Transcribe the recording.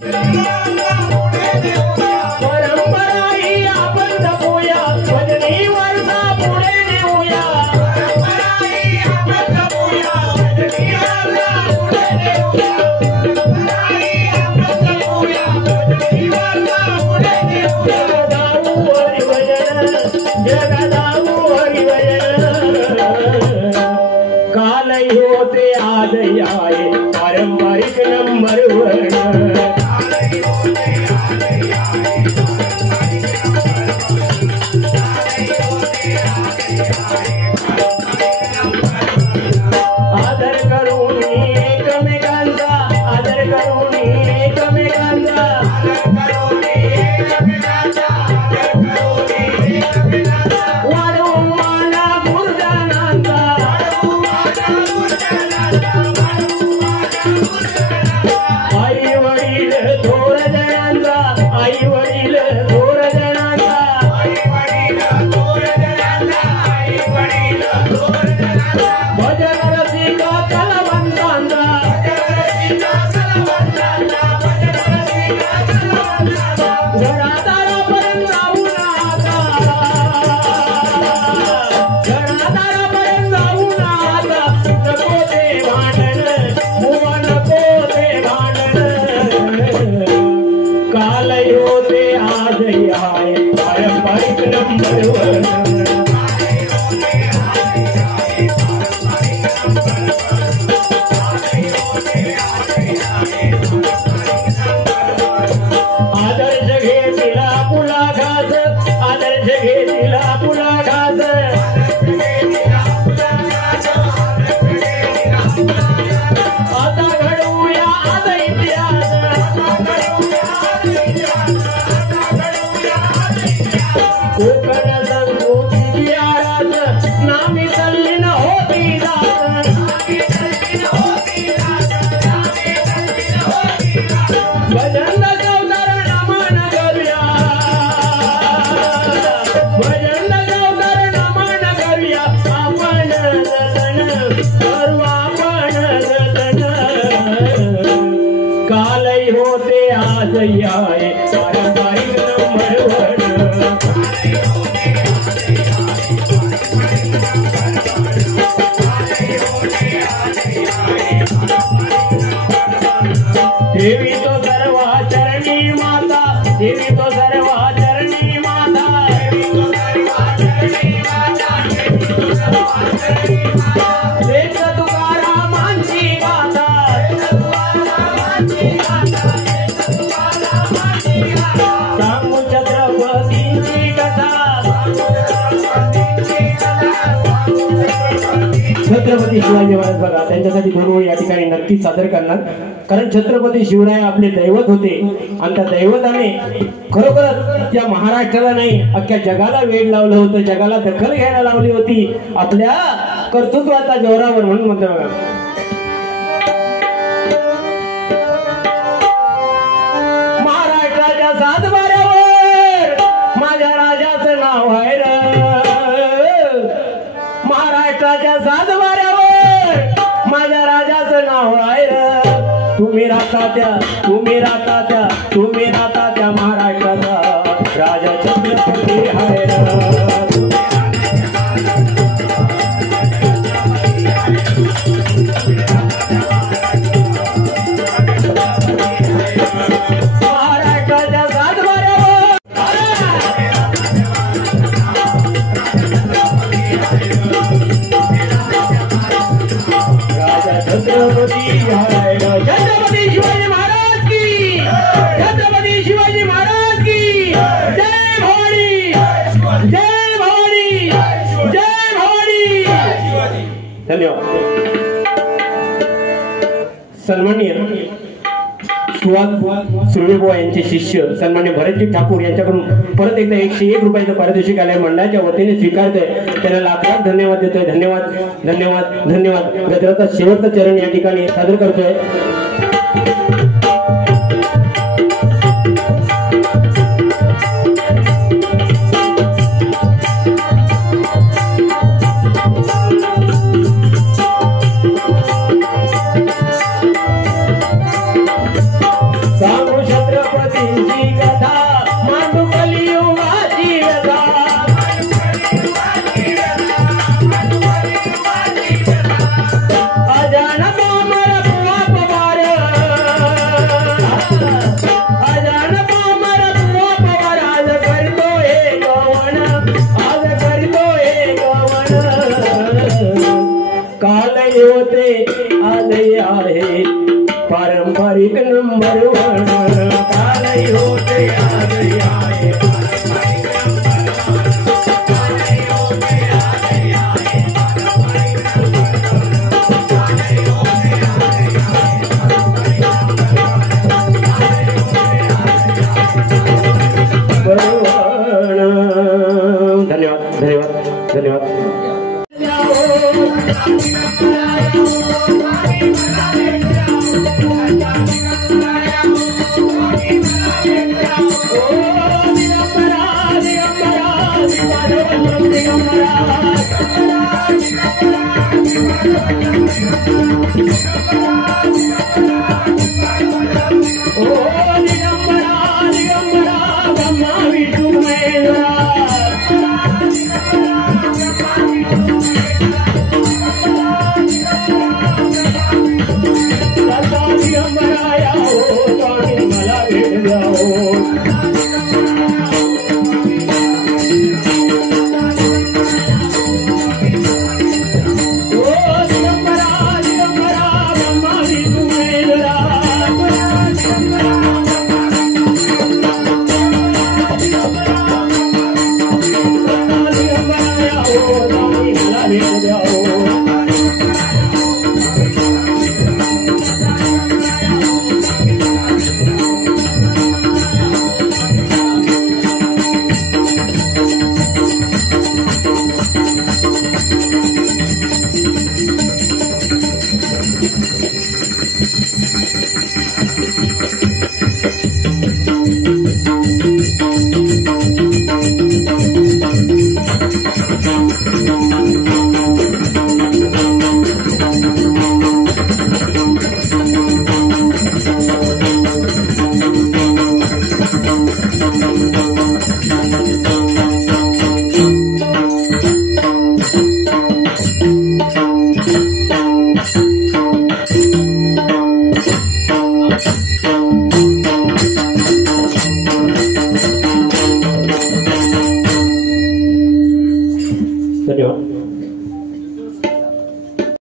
परंपरा ही आपण जपूया, भजनीवरचा पुढे नेऊया. परंपरा ही आपण जपूया, भजनीवरचा पुढे नेऊया. परंपरा ही आपण जपूया, भजनीवरचा पुढे नेऊया. जगदाऊ हरिभजन, जगदाऊ हरिभजन. काल होते आज आहे पारंपरिक नंबर वन. आदर करून एकमेकांचा, आदर करून एकमेकांचा, वाढवू माना गुरुजनांचा. आई वडील थोर जणांचा, आई वडील थोर जणांचा, भजन रसिका कलावंतांचा. घरादारापर्यंत जाऊ नका, घरादारापर्यंत जाऊ नका. नको ते भांडण, मुवा नको ते भांडण. काल होते आज आहे पारंपरिक नंबर वन. आदर्श घेतला पुला घास, आदर्श घेतला पुला घास. आता घडवूया आज इतिहास. कोकण संस्कृतीची आरास, नामी तल्लीन होती दास. भजन गवदार नमन करूया, भजन गवदार नमन करूया. आपण जतन करू, आपण जतन. काल होते आज आहे पारंपरिक नंबर वन. देवी तो सर्व चरणी माता, देवी तो सर्व चरणी माता. लेख तुकारामांची गाथा, सांगू छत्रपतींची कथा. छत्रपती शिवाजी महाराज बघा, त्यांच्यासाठी दोन ओळी या ठिकाणी नक्कीच सादर करणार. कारण छत्रपती शिवराय आपले दैवत होते आणि त्या दैवताने खरोखरच त्या महाराष्ट्राला नाही अख्ख्या जगाला वेळ लावलं होतं, जगाला दखल घ्यायला लावली होती आपल्या कर्तृत्वाच्या जोरावर. म्हणून म्हणतो बघा, महाराष्ट्राच्या सातबाऱ्यावर माझ्या राजाचं नाव आहे र. महाराष्ट्राच्या सातबाऱ्यावर माझ्या राजाचं नाव आहे र. तुम्ही राहता त्या, तुम्ही राहता त्या, तुम्ही राहता त्या महाराष्ट्राचा राजा छत्रपती आहे र. महाराष्ट्राच्या सातबाऱ्यावर राजा छत्रपती आहे र. छत्रपती शिवाजी महाराज की, छत्रपती शिवाजी महाराज की जय भवानी, जय भवानी, जय भवानी. धन्यवाद. सन्माननीय सुहास सुर्वेबुवा यांचे शिष्य सन्मान्य भरतजी ठाकूर यांच्याकडून परत एकदा 101 रुपयाचं पारितोषिक आलंय. मंडळाच्या वतीने स्वीकारतोय. त्यांना लाख लाख धन्यवाद देतोय. धन्यवाद, धन्यवाद, धन्यवाद. गजराचा शेवटचा चरण या ठिकाणी सादर करतोय. सांगू गोपींची कथा मांडू कलियुगाची व्यथा अजान पामर बुवा पवार अजान पामर बुवा पवार आज करतो हे गवण आज करतो हे गवण काल होते आज आहे पारंपरिक नंबर वन काल होते आज आहे धन्यवाद धन्यवाद धन्यवाद